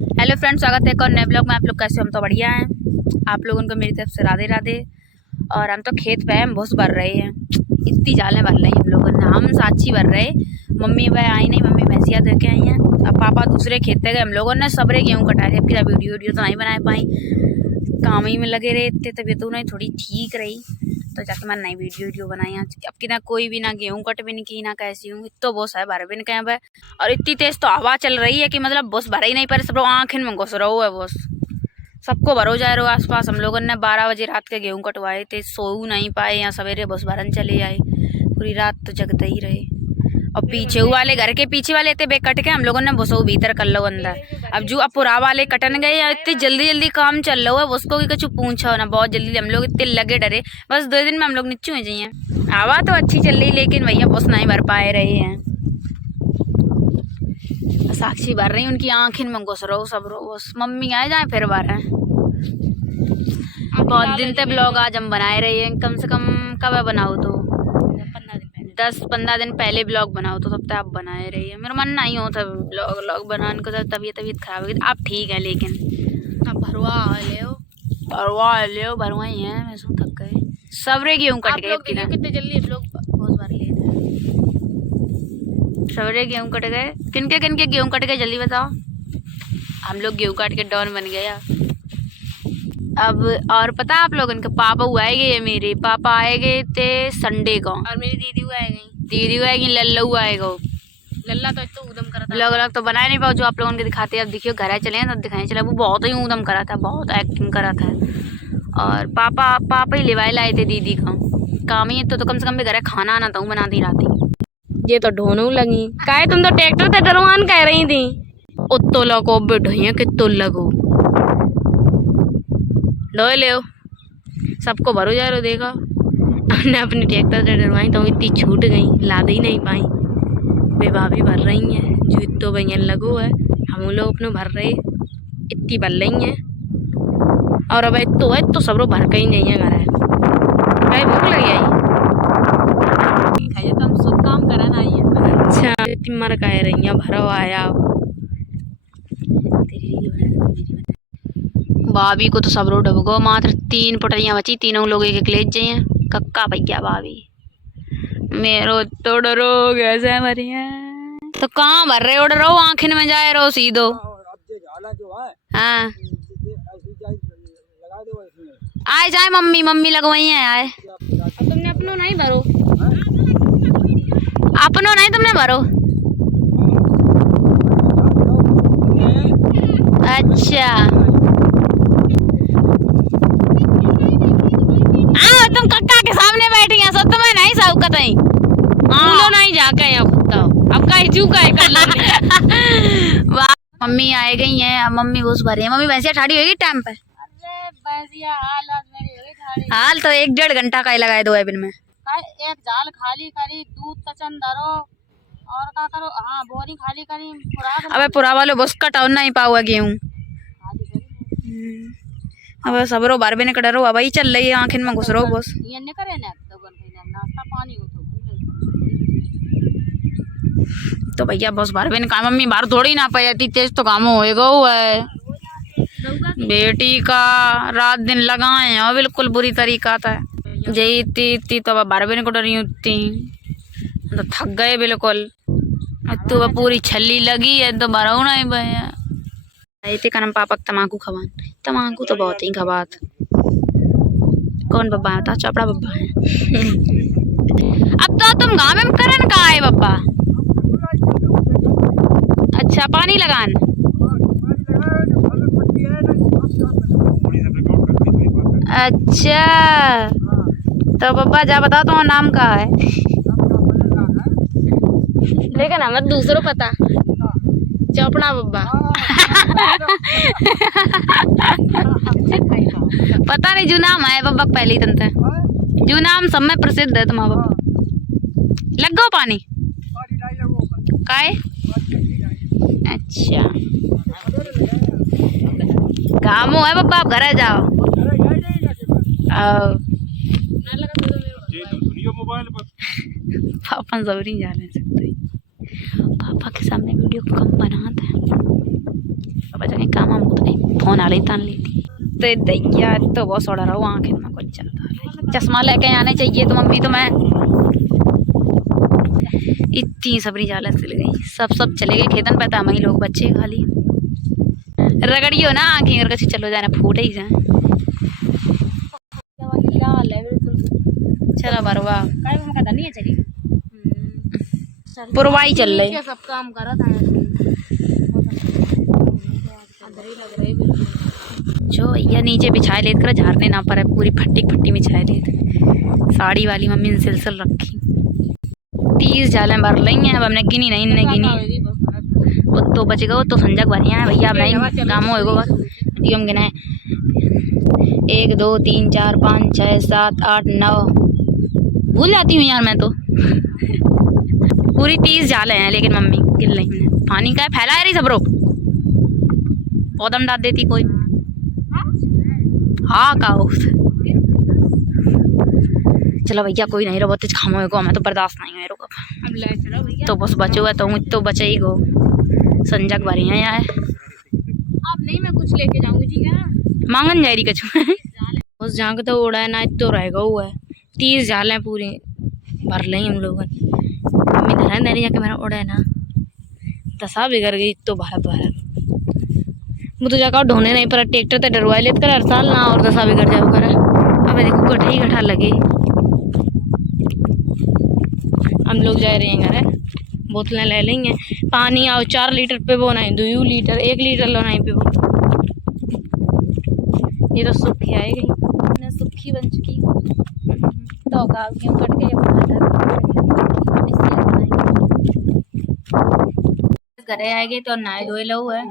Hello friends, स्वागत है एक और नए ब्लॉग में। आप लोग कैसे? हम तो बढ़िया हैं। आप लोगों को मेरी तरफ से राधे राधे। और हम तो खेत पे हैं, बहुत भर रहे हैं। इतनी जालें भर रही हम लोगों ने, हम साक्षी भर रहे। मम्मी वह आई नहीं, मम्मी भैंसिया दे के आई हैं। अब पापा दूसरे खेत पे गए। हम लोगों ने सबरे गेहूँ कटाए थे। अब वीडियो तो नहीं बना पाई, काम ही में लगे रहे। इतने तबीयत नहीं थोड़ी ठीक रही तो जाके मैं नई वीडियो बनाई आज। अब कि ना कोई भी ना गेहूँ कट भी नहीं की ना कैसी हूँ। तो बस है भर भी नहीं कहीं है। और इतनी तेज तो हवा चल रही है कि मतलब बस भर ही नहीं पर सब आँखें में घुस रहा है। बस सबको भरो जा रहे हो आसपास। हम लोगों ने 12 बजे रात के गेहूँ कटवाए थे, सो नहीं पाए। यहाँ सवेरे बस भरन चले आए, पूरी रात तो जगते ही रहे। और पीछे वाले घर के पीछे वाले थे बे कट के, हम लोगों ने बसो भीतर कर लो अंदर। अब जो अपुरा वाले कटन गए, इतनी जल्दी जल्दी काम चल रहा है उसको भी कुछ पूछो ना। बहुत जल्दी हम लोग इतने लगे डरे, बस 2 दिन में हम लोग नीचे हुए जाइए। हवा तो अच्छी चल रही लेकिन भैया बस नहीं भर पाए रहे हैं। साक्षी भर रही, उनकी आँखें में घुस रहो सब रो। बस मम्मी आए जाए फिर भर रहे। बहुत दिन तक ब्लॉग आज हम बनाए रहे हैं। कम से कम कब बनाओ तो 10-15 दिन पहले ब्लॉग बनाओ तो तब तक आप बनाए रही है। मेरा मन नहीं होता ब्लॉग बनाने को, तबीयत खराब हो गई। आप ठीक है लेकिन अब भरवा ले भरवा ही है। मैं सुन थक गए सबरे गेहूँ कट गए। कितने जल्दी ब्लॉग बहुत भर लिए सबरे गेहूँ कट गए। किनके गेहूँ कट गए जल्दी बताओ। हम लोग गेहूँ काट के डॉन बन गया। अब और पता आप लोग, इनके पापा आए गए, मेरे पापा आए गए थे संडे को। और मेरी दीदी आएगी लल्लू आएगा। लल्ला तो उदम करा था। ब्लॉग तो बनाए नहीं पाओ जो आप लोगों के दिखाते। अब देखियो घर चले तब दिखाए चले। वो बहुत ही उदम करा था, बहुत एक्टिंग करा था। और पापा ही लेवाए लाए थे दीदी का काम ही तो कम से कम घर खाना आना था बना दी राती। ये तो ढोनू लगी काहे, तुम तो ट्रैक्टर से डरवान कह रही थी। उत्तो लगो बेढिया कितो लगो ले सबको भरो जा रहे। देखो हमने अपनी ट्रैक्टर से डरवाई तो इतनी छूट गई, लाद ही नहीं पाई। वे भाभी भर रही हैं जो इतो भैया लगो है। हम लोग अपने भर रहे, इतनी भर रही हैं। और अब इतो है तो सब भर कहीं नहीं है घर है। भाई भूख लगी आई तो हम सब काम करा ना। अच्छा इतनी मर कह रही है भरो आया। भाभी को तो सब रोड गो, मात्र 3 पटरियां बची, तीनों लोग एक ले जाइए। कक्का भैया भाभी मेरो तो डरो कैसे मरिए। तो कहाँ भर रहे हो डरो, आँखिन में जाए रहो सीधो। हाँ आए जाए मम्मी लगवाई है आए। तुमने अपनो नहीं भरो, अपनो नहीं तुमने भरो। अच्छा तुम कक्का के सामने बैठी हैं सब, तुम्हें नहीं साउकत है नहीं जाके अब का ही चूका है कर लो। मम्मी आए गई हैं। अब मम्मी घुस भरी है। मम्मी भैंसिया ठाड़ी होगी टाइम पे। हाल तो 1-1.5 घंटा का ही लगाए दो बिन में। एक जाल खाली करी, दूध तचन धरो और का करो। हाँ बोरी खाली करी। अबे पुरा वालो बस कटाओ नहीं पाओ गेहूं। अब सबरो बार भी नहीं डरो। अब ही चल रही है, आँखिन में घुस रहो बस। तो भैया बस बार भी नहीं काम। मम्मी बाहर थोड़ी ना पाई जाती, तेज तो काम होएगा है। बेटी का रात दिन लगाए हैं बिल्कुल बुरी तरीका था। यही इतनी तो बार भी नहीं डरी उतनी तो थक गए बिल्कुल। तो पूरी छल्ली लगी है तो भरो नहीं भैया। कनम पापा तमाकू खवान, तमाकू तो बहुत ही खबात। कौन बब्बा है? चपड़ा बब्बा है। अब तो तुम गाँव में करन का है बब्बा? अच्छा पानी लगान। अच्छा तो बब्बा जा बताओ तुम्हारा नाम का है? लेकिन हमें दूसरों पता चौपड़ा बब्बा। पता नहीं जो नाम है बब्बा पहले ही तंत्र जो नाम सब में प्रसिद्ध है तुम्हारा बब्बा। लग गो पानी काय? अच्छा कामो है बब्बा, आप घर जाओ। पापा जबरी जा नहीं सकते। पापा के सामने वीडियो कम बनाते हैं। जाके काम हम होता नहीं फोन आ रही तान लेती तो दैया तो बहुत सोड़ा रहो आँखें में कुछ चलता चश्मा लेके आने चाहिए तो मम्मी तो मैं इतनी सबरी जालत चल गई सब चले गए खेतन पे था वही लोग बच्चे खाली रगड़ियो ना आँखें करके चलो जाना फूटे ही जाए चलो बरवा पुरवाई चल रही सब काम करा था जो भैया नीचे बिछाए लेत कर झाड़ने ना पड़े पूरी फट्टी में छाए लेत साड़ी वाली मम्मी ने सिलसिल रखी 30 झालें भर ली हैं अब हमने गिनी नहीं इनने गिनी वो तो बचेगा वो तो संजक बढ़िया है भैया अब नहीं काम होएगा बस हम गिनाए 1 2 3 4 5 6 7 8 9 भूल जाती हूँ यार मैं तो पूरी 30 झाले हैं लेकिन मम्मी गिन रही है पानी का फैला रही सब रोक पौधम डाल देती कोई हाँ का चलो भैया कोई नहीं रहो तेज खामो को हमें तो बर्दाश्त नहीं है रोक तो बस बचे हुआ तो बचे ही गो संजक बढ़िया यार आप नहीं मैं कुछ लेके जाऊंगी ठीक है ना मांगन जाएगी कछु बस जहाँ के तो उड़ा है ना तो रहेगा हुआ है 30 झालें पूरी भर ली हम लोग मम्मी धरा नहीं जाके मेरा उड़ा है ना दशा बिगड़ गई तो भारत मुझे तो जाकर ढोने नहीं पर ट्रैक्टर तो डरवा लेते कर हर साल ना और दशा बिगड़ जाओ कर अब देखो गठा ही गठा लगे हम लोग जा रहे हैं घर बोतलें ले लेंगे पानी आओ 4 लीटर पे वो नहीं 2 लीटर 1 लीटर लो नहीं पे वो ये तो सूखी आए गई सूखी बन चुकी तो गाँव क्यों कट गए घरे आएंगे तो नहाए धोए लो है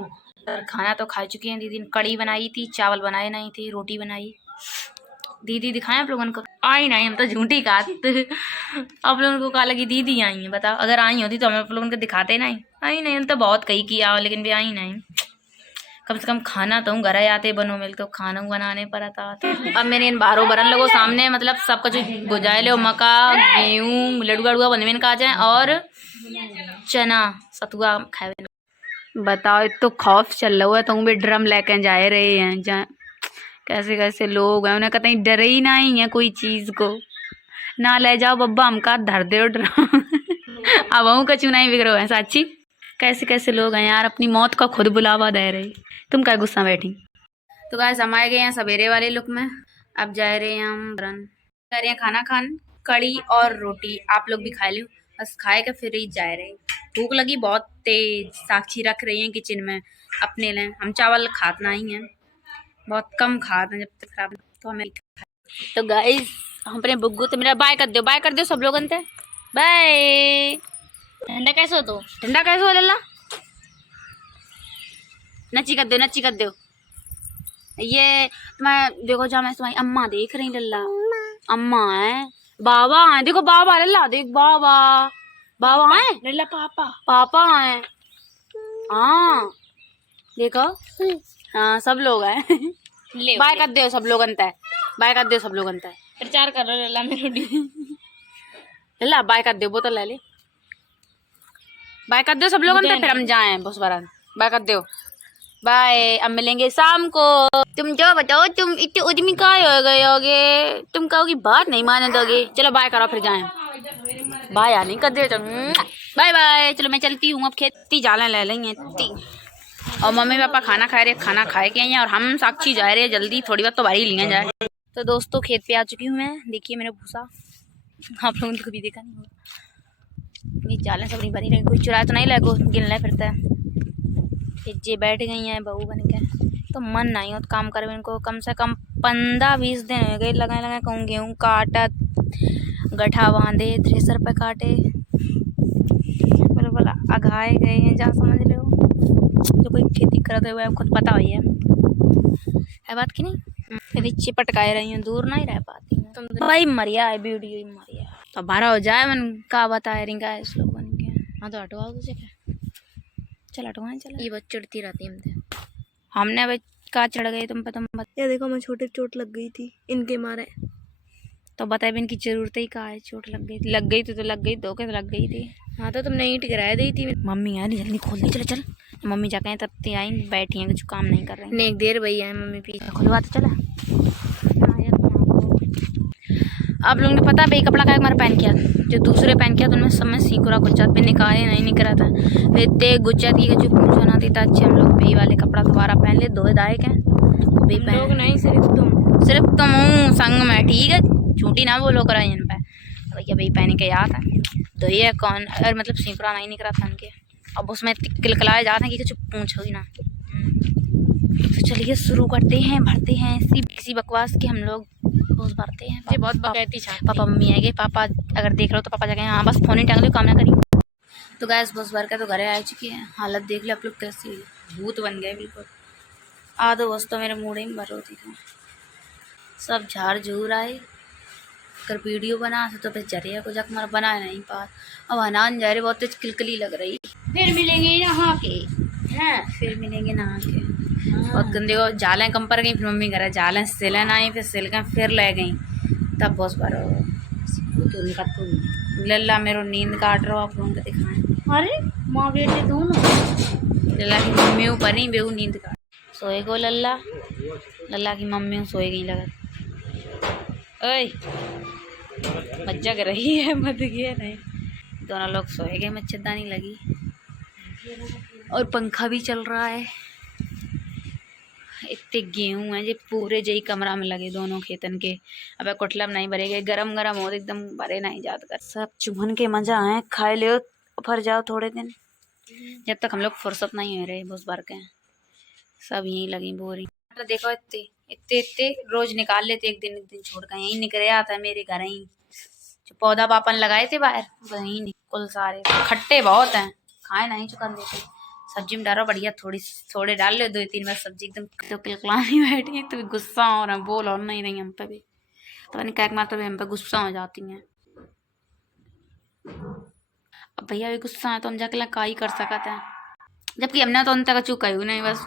और खाना तो खा चुके हैं दीदी ने कड़ी बनाई थी चावल बनाए नहीं थे रोटी बनाई दीदी दिखाएं आप लोगों को आई नहीं हम तो झूठी काट आप लोगों को कहा लगी दीदी आई है बताओ अगर आई होती तो हम आप लोगों को दिखाते नहीं आई नहीं हम तो बहुत कही किया लेकिन भी आई नहीं कम से कम खाना तो घर आते बनो मिल तो खाना बनाने पर आता अब मेरे इन बारों बरन लोगों सामने मतलब सब कुछ गुजाए लो मका गेहूँ लड़ुआ बनवेन का जाए और चना सतुआ खाए बताओ तो खौफ चल रहा है तो भी ड्रम लेके जा रहे हैं जा कैसे कैसे लोग हैं उन्हें कहते हैं डरे ही नहीं है कोई चीज़ को ना ले जाओ बब्बा हमका धर दे ड्रम अब हूँ कचू नहीं बिगड़ो है साची कैसे कैसे लोग हैं यार अपनी मौत का खुद बुलावा दे रहे तुम क्या गुस्सा बैठी तो गाइस हम आए गए हैं सवेरे वाले लुक में अब जा रहे हैं हम रन कर रहे हैं खाना खान कड़ी और रोटी आप लोग भी खा लो बस खाए के फिर ही जा रहे भूख लगी बहुत तेज साक्षी रख रही है किचन में अपने लिए हम चावल खातना ही हैं बहुत कम खाते हैं जब तक खराब तो हमें तो गाइस हम अपने बुग्गू तो मेरा बाय कर दो सब लोग अंते बाय ठंडा कैसे हो तो ठंडा कैसे हो लल्ला नच्ची कर दो ये तुम्हारे देखो जहाँ मैं तुम्हारी अम्मा देख रही लल्ला अम्मा है बाबा है देखो बाबा लल्ला देख बाबा है लल्ला पापा है हाँ देखो हाँ सब लोग हैं बाय कर दो सब लोग अंत है बाय कर दो सब लोग अंत है प्रचार कर रहे लल्ला मेरी लल्ला बाय कर दो बोतल ले ले बाय कर दो सब लोग अंत फिर हम जाएं बस बरन बाय कर दो बाय अब मिलेंगे शाम को तुम जो बताओ तुम इतने उद्यमी का हो गए होगे तुम कहोगी बात नहीं माने दोगे चलो बाय करो फिर जाएं बाय यार नहीं कर दे बाय बाय चलो मैं चलती हूँ अब खेती जाले ले लेंगे इतनी और मम्मी पापा खाना खा रहे खाना खाए के हैं और हम साक्षी जा रहे हैं जल्दी थोड़ी बात तो बाहर ही लिया जाए तो दोस्तों खेत पे आ चुकी हूँ मैं देखिए मेरा भूसा आप लोगों ने कभी देखा नहीं होगा ये जालें सब नहीं बनी रही कोई चुरा तो नहीं लगो गिनना फिरता है जे बैठ गई हैं बहू बन के तो मन नहीं हो तो काम करे इनको कम से कम 15-20 दिन हो गए लगाए कहूँ गेहूँ काटत गठा बांधे थ्रेसर पे काटे बोला अघाए गए हैं जहाँ समझ लो जो कोई खेती करते हुए खुद पता हुई है बात की नहीं यदि चिपटकाए रही हूँ दूर नहीं रह पाती तुम भाई मरिया है वीडियो मरिया तो बारह हो जाए मन का बताए रिंगा इस लोग बन के हाँ तो हटवाओ तुझे चल हटवाएं चल ये बहुत चिड़ती रहती हमने अब का चढ़ गए तुम पता ये देखो मैं छोटे चोट लग गई थी इनके मारे तो बताए भी इनकी जरूरत ही कहाँ है चोट लग गई तो लग गई दो के तो लग गई थी हाँ तो तुमने ईंट गिरा दी थी मम्मी यार जल्दी खोल दी चल मम्मी जाके तब तक आई बैठी हैं, कुछ काम नहीं कर रही। नेक देर भैया है मम्मी पीछे। खुलवा तो चला। आप लोगों ने पता भाई कपड़ा का हमारा पहन किया, जो दूसरे पहन किया तो उनमें सब में सीकुरा गुच्चा पे निकाले नहीं निकला था, फिर इतने गुच्चा थी कि जो पूछो ना थी अच्छे हम लोग भाई वाले कपड़ा दोबारा पहन ले, धोए दाए के भाई लोग पहन। नहीं सिर्फ तुम हूँ संग में, ठीक है झूठी ना बोलो करा इन पे भैया भाई पहन के याद है धोइए कौन और मतलब सीकुरा नहीं निकला था उनके, अब उसमें किलकलाए जाते हैं कि कुछ पूछो ही ना। तो चलिए शुरू करते हैं, भरते हैं इसी बकवास के हम लोग रोज भरते हैं। ये बहुत बकैती पापा मम्मी आएंगे, पापा अगर देख रहे हो तो पापा जाके हाँ बस फोन ही टांग लो काम ना करिए। तो गैस बस भर के तो घरे आ चुकी है, हालत देख ले आप लोग कैसी है, भूत बन गए बिल्कुल। आधो बस तो मेरे मुँह में भर होती थी, सब झाड़ झूर आए कर वीडियो बना तो फिर जरिया को जख मारा बनाया नहीं पास, अब हनान जा रहे बहुत तेज किलकली लग रही। फिर मिलेंगे नहा के हैं, फिर मिलेंगे नहा के। बहुत गंदे को जालें कम पर गई, फिर मम्मी घर जालें सिलन आई, फिर सिल गए फिर ले गई, तब बहुत बार लल्ला मेरो नींद काट रहा आप लोगों को दिखाएं। अरे माँ बेटे दोनों लल्ला की मम्मी ऊपर नहीं बेहू नींद काट सोए गो लल्ला, लल्ला की मम्मी सोए गई लगा। ओए मज्जा कर रही है मत किए नहीं, दोनों लोग सोए गए, मच्छरदानी लगी और पंखा भी चल रहा है। इतने गेहूँ हैं जो पूरे जई कमरा में लगे दोनों खेतन के, अब कोठला में नहीं भरे गए, गरम गरम हो एकदम भरे नहीं जात कर, सब चुभन के मजा आए, खाए ले फर जाओ थोड़े दिन, जब तक हम लोग फुर्सत नहीं हो रहे बस भर के सब यहीं लगी बोरी। तो देखो इतने इतने इतने रोज निकाल लेते, एक दिन छोड़ कर यहीं निकले आता है मेरे घर ही, जो पौधा पापन लगाए थे बाहर वहीं निकल सारे, खट्टे बहुत हैं खाए नहीं चुका देते। सब्जी में डालो बढ़िया, थोड़े डाल ले 2-3 बार सब्जी एकदम तो किलकलानी बैठी, तो गुस्सा हो रहा है, बोल और नहीं रही हम पे भी, तो नहीं क्या मारते हम पे गुस्सा हो जाती हैं। अब भैया भी गुस्सा है तो हम जाके का ही कर सकते हैं, जबकि हमने तो उन तक चुका ही नहीं, बस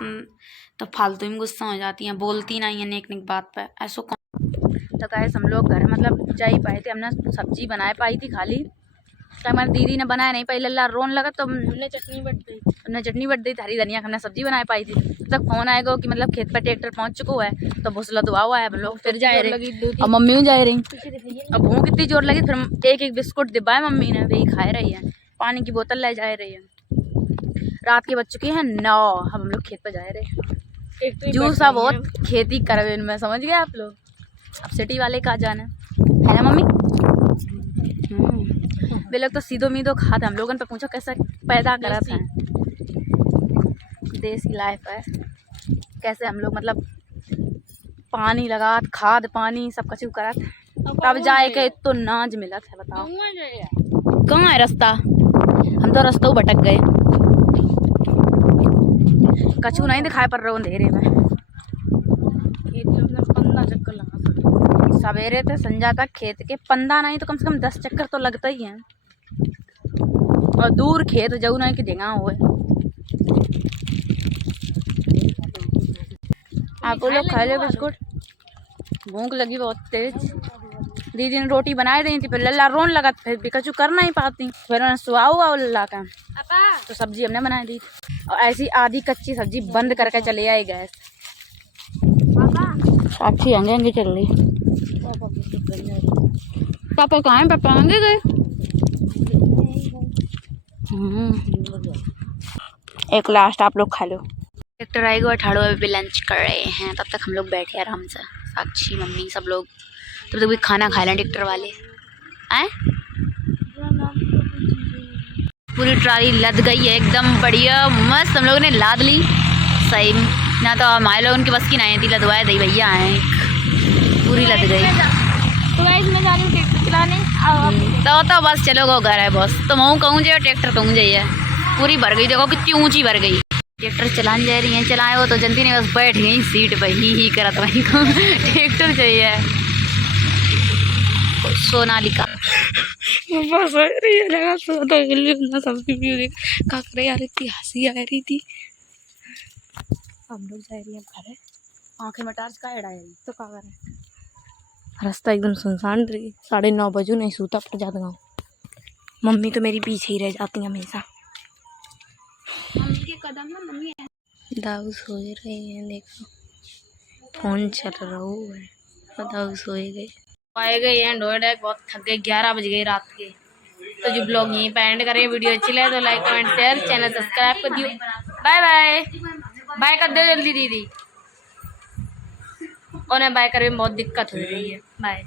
तो फालतू में गुस्सा हो जाती हैं, बोलती नहीं है नेक नेक बात पे ऐसो। तो कैसे हम लोग घर मतलब जा ही पाए थे, हमने सब्जी बनाए पाई थी खाली, तो हमारी दीदी ने बनाया नहीं पाई, लल्ला रोन लगा तो हमने चटनी बट गई, हमने चटनी बट दी, हरी धनिया हमने सब्जी बनाई पाई थी, तब फोन आएगा कि मतलब खेत पर ट्रैक्टर पहुंच चुका है, तो भूसला दुआ हुआ है, हम लोग फिर जा रहे, अब मम्मी भी जा रही, अब भूख कितनी जोर लगी, फिर एक बिस्कुट दिबाए मम्मी ने, वही खाए रही है, पानी की बोतल ले जा रही है। रात के बज चुके हैं 9, हम लोग खेत पर जा रहे, जूसा बहुत खेती कर रहे इनमें, समझ गए आप लोग, अब सिटी वाले कहाँ जाना है ना मम्मी। वे लोग तो सीधो मीधो खाते, हम लोगों ने पूछो कैसे पैदा करा था, देसी लाइफ है, कैसे हम लोग मतलब पानी लगा खाद पानी सब कुछ करा था, तब जाए के तो नाज मिला था। बताओ कहाँ है रास्ता, हम तो रास्ता भटक गए, कछू नहीं दिखाई पड़ रहा अंधेरे में, चक्कर लगा सवेरे से संजा तक खेत के 15 नहीं तो कम से कम 10 चक्कर तो लगता ही है, और दूर खेत जाऊ नहीं कि जगह हो। आप लोग खा लो बिस्कुट, भूख लगी बहुत तेज, दीदी ने रोटी बनाई रही थी, फिर लल्ला रोन लगा, फिर बिकचू कर नहीं पाती, फिर उन्होंने सुहा हुआ लल्ला का, तो सब्जी हमने बनाई दी, और ऐसी आधी कच्ची सब्जी बंद करके चले आए गैस, साक्षी आगे आगे चल रही। पापा कहाँ हैं, पापा आगे गए। एक लास्ट आप लोग खा लो, ट्रैक्टर आएगा, ठाड़ो अभी लंच कर रहे हैं, तब तक हम लोग बैठे आराम से, साक्षी मम्मी सब लोग, तब तक भी खाना खा लें ट्रैक्टर वाले आए। पूरी ट्राली लद गई है एकदम बढ़िया मस्त, हम लोगों ने लाद ली सही, ना तो हमारे लोग उनकी बस की नहीं थी, लदवाए दही भैया आए पूरी लद गई। तो गाइस मैं जा रही हूँ ट्रैक्टर चलाने, तो बस चलो गो घर है बस, तो मैं कहूँ जाइए ट्रैक्टर कहूँ जाइए, पूरी भर गई, देखो कितनी ऊंची भर गई, ट्रैक्टर चलाने जा रही हैं, चलाए वो तो जनती नहीं बस बैठ गई सीट पर ही करत वहीं को ट्रैक्टर चाहिए। सोनालिका बस रही है लगा तो सबकी म्यूजिक का करे यार, इतनी हंसी आ रही थी। हम लोग जा रही हैं घर, आंखें मटार का एड़ा है तो का करे, रास्ता एकदम सुनसान रही, 9:30 बजे नहीं सूता पड़ जाता गाँव, मम्मी तो मेरी पीछे ही रह जाती है हमेशा। मम्मी के कदम दाऊ सोए रहे हैं, देखो फोन चल रहा है और दाऊ सोए गए। आए गए हैं नोएडा, बहुत थक गए, 11 बज गए रात के। तो जो ब्लॉग यहीं पे एंड करें, वीडियो अच्छी लगे तो like comment share, channel subscribe कर दियो। बाय बाय, बाय कर दो जल्दी दीदी। उन्हें बाय करने में बहुत दिक्कत हो रही है। बाय।